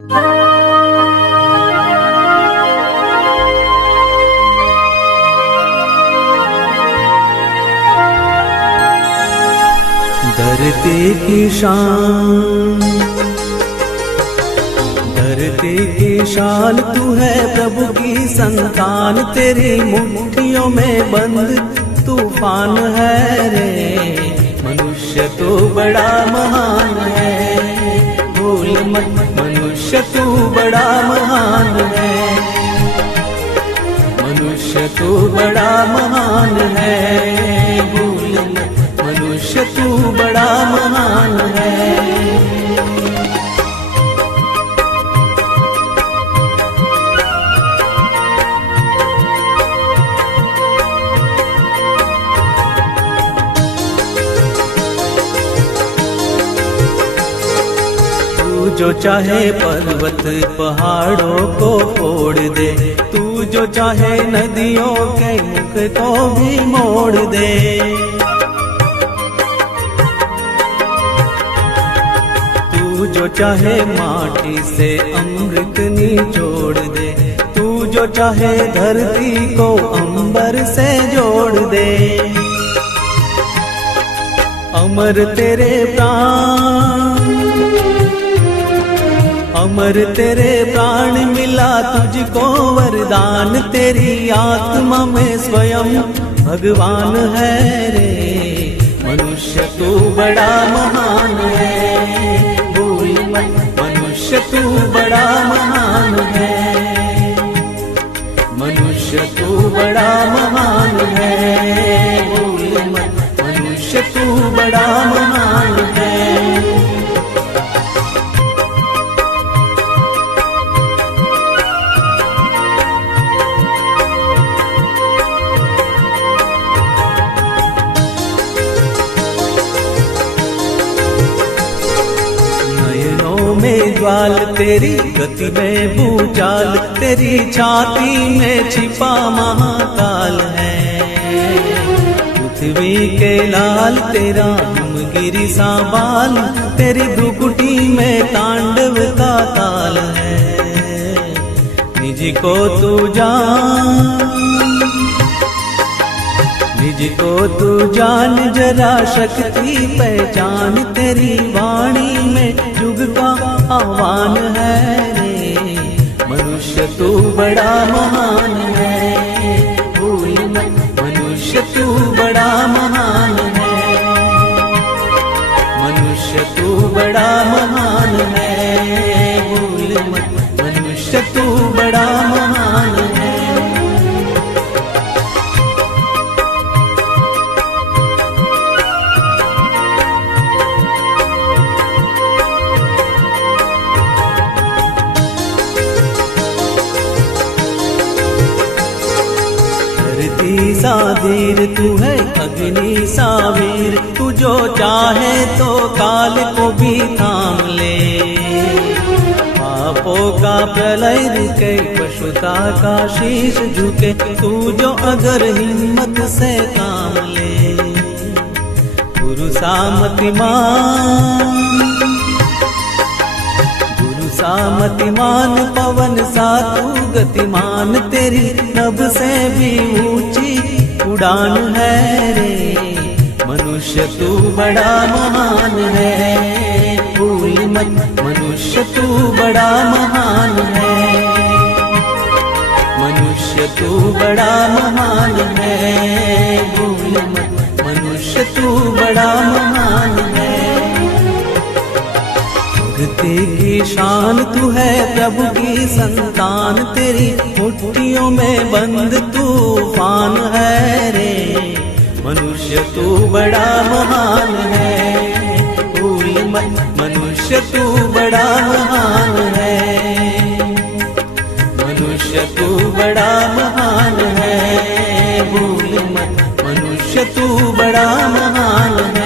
धरती की शान, धरती की शान तू है, प्रभु की संतान, तेरी मुट्ठियों में बंद तूफान है रे। मनुष्य तो बड़ा महान है, भूल मत, मनुष्य तू बड़ा महान है, मनुष्य तू बड़ा महान है, भूल मत, मनुष्य तू बड़ा महान है। तू जो चाहे पर्वत पहाड़ों को फोड़ दे, तू जो चाहे नदियों के मुख को भी मोड़ दे। तू जो चाहे माटी से अमृत निचोड़ दे, तू जो चाहे धरती को अंबर से जोड़ दे। अमर तेरे प्राण, अमर तेरे प्राण मिला तुझको वरदान, तेरी आत्मा में स्वयं भगवान है रे। मनुष्य तू बड़ा महान है, भूल मत, मनुष्य तू बड़ा महान है, मनुष्य तू बड़ा महान है, भूल मत, मनुष्य तू बड़ा महान है। में ज्वाल तेरी गति में भूचाल, तेरी छाती में छिपा महाकाल है। पृथ्वी के लाल तेरा हिमगिरी सा बाल, तेरी भ्रुकुटी में तांडव का ताल है। निज को तू जान, निज को तू जान, जरा शक्ति पहचान, तेरी वाणी में युग का आह्वान है रे। मनुष्य तू बड़ा महान है, भूल मत, मनुष्य तू बड़ा महान है, मनुष्य तू बड़ा महान है, भूल मत, मनुष्य तू बड़ा महान है। सा धीर तू है, अग्नि सा वीर, तू जो चाहे तो काल को भी थाम ले। पापों का प्रलय रुके, पशुता का शीश झुके, तू जो अगर हिम्मत से काम ले। गुरु सा मतिमान, सा मतिमान, पवन सा तू गतिमान, तेरी नभ से भी ऊंची उड़ान है रे। मनुष्य तू बड़ा महान है, भूल मत, मनुष्य तू बड़ा महान है, मनुष्य तू बड़ा महान है, भूल मत, मनुष्य तू बड़ा महान है। धरती की शान तू है, प्रभु की संतान, तेरी मुट्ठियों में बंद तूफान है रे। मनुष्य तू बड़ा महान है, भूल मत, मनुष्य तू बड़ा महान है, मनुष्य तू बड़ा महान है, भूल मत, मनुष्य तू बड़ा महान है।